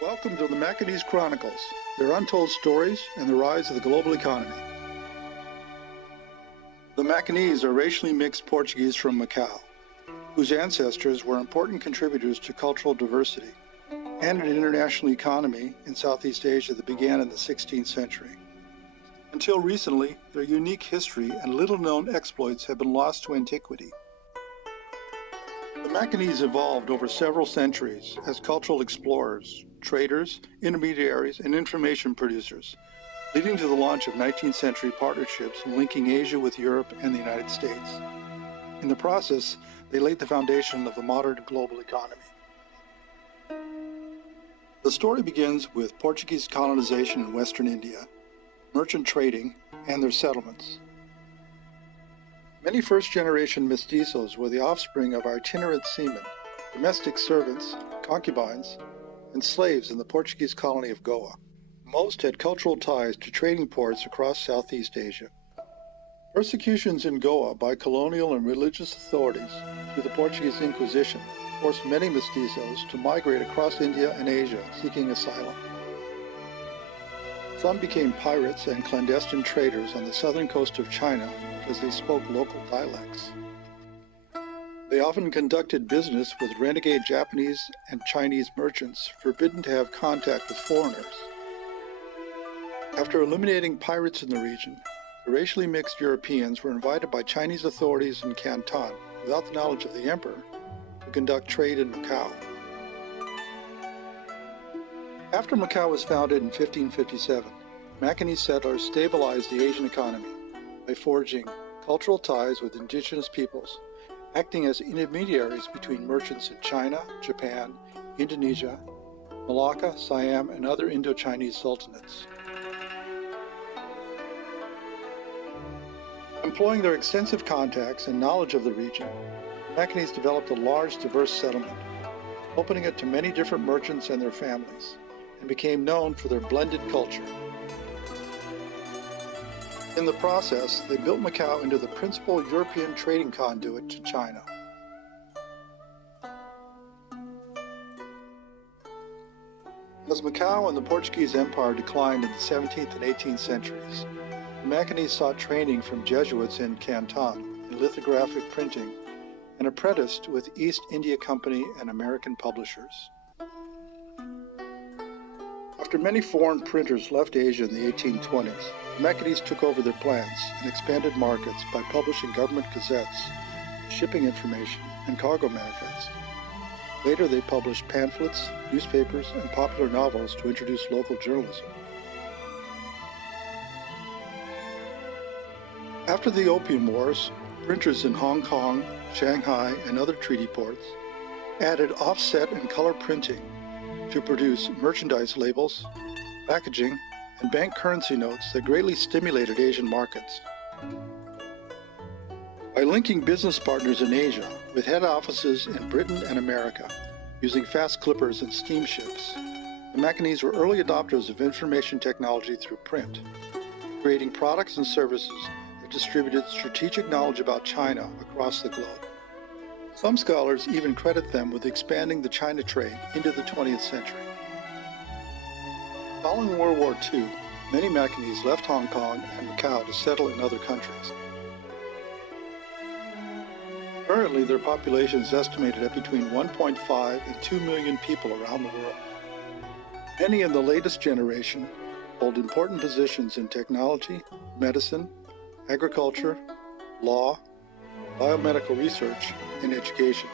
Welcome to the Macanese Chronicles, their untold stories and the rise of the global economy. The Macanese are racially mixed Portuguese from Macau, whose ancestors were important contributors to cultural diversity and an international economy in Southeast Asia that began in the 16th century. Until recently, their unique history and little-known exploits have been lost to antiquity. The Macanese evolved over several centuries as cultural explorers, traders, intermediaries, and information producers, leading to the launch of 19th century partnerships linking Asia with Europe and the United States. In the process, they laid the foundation of the modern global economy. The story begins with Portuguese colonization in Western India, merchant trading, and their settlements. Many first-generation mestizos were the offspring of itinerant seamen, domestic servants, concubines, and slaves in the Portuguese colony of Goa. Most had cultural ties to trading ports across Southeast Asia. Persecutions in Goa by colonial and religious authorities through the Portuguese Inquisition forced many mestizos to migrate across India and Asia seeking asylum. Some became pirates and clandestine traders on the southern coast of China because they spoke local dialects. They often conducted business with renegade Japanese and Chinese merchants forbidden to have contact with foreigners. After eliminating pirates in the region, the racially mixed Europeans were invited by Chinese authorities in Canton, without the knowledge of the emperor, to conduct trade in Macau. After Macau was founded in 1557, Macanese settlers stabilized the Asian economy by forging cultural ties with indigenous peoples, acting as intermediaries between merchants in China, Japan, Indonesia, Malacca, Siam, and other Indo-Chinese sultanates. Employing their extensive contacts and knowledge of the region, Macanese developed a large, diverse settlement, opening it to many different merchants and their families, and became known for their blended culture. In the process, they built Macau into the principal European trading conduit to China. As Macau and the Portuguese Empire declined in the 17th and 18th centuries, the Macanese sought training from Jesuits in Canton in lithographic printing and apprenticed with East India Company and American publishers. After many foreign printers left Asia in the 1820s, the Macanese took over their plans and expanded markets by publishing government gazettes, shipping information, and cargo manifests. Later they published pamphlets, newspapers, and popular novels to introduce local journalism. After the Opium Wars, printers in Hong Kong, Shanghai, and other treaty ports added offset and color printing to produce merchandise labels, packaging, and bank currency notes that greatly stimulated Asian markets. By linking business partners in Asia with head offices in Britain and America, using fast clippers and steamships, the Macanese were early adopters of information technology through print, creating products and services that distributed strategic knowledge about China across the globe. Some scholars even credit them with expanding the China trade into the 20th century. Following World War II, many Macanese left Hong Kong and Macau to settle in other countries. Currently, their population is estimated at between 1.5 and 2 million people around the world. Many in the latest generation hold important positions in technology, medicine, agriculture, law, biomedical research, and education.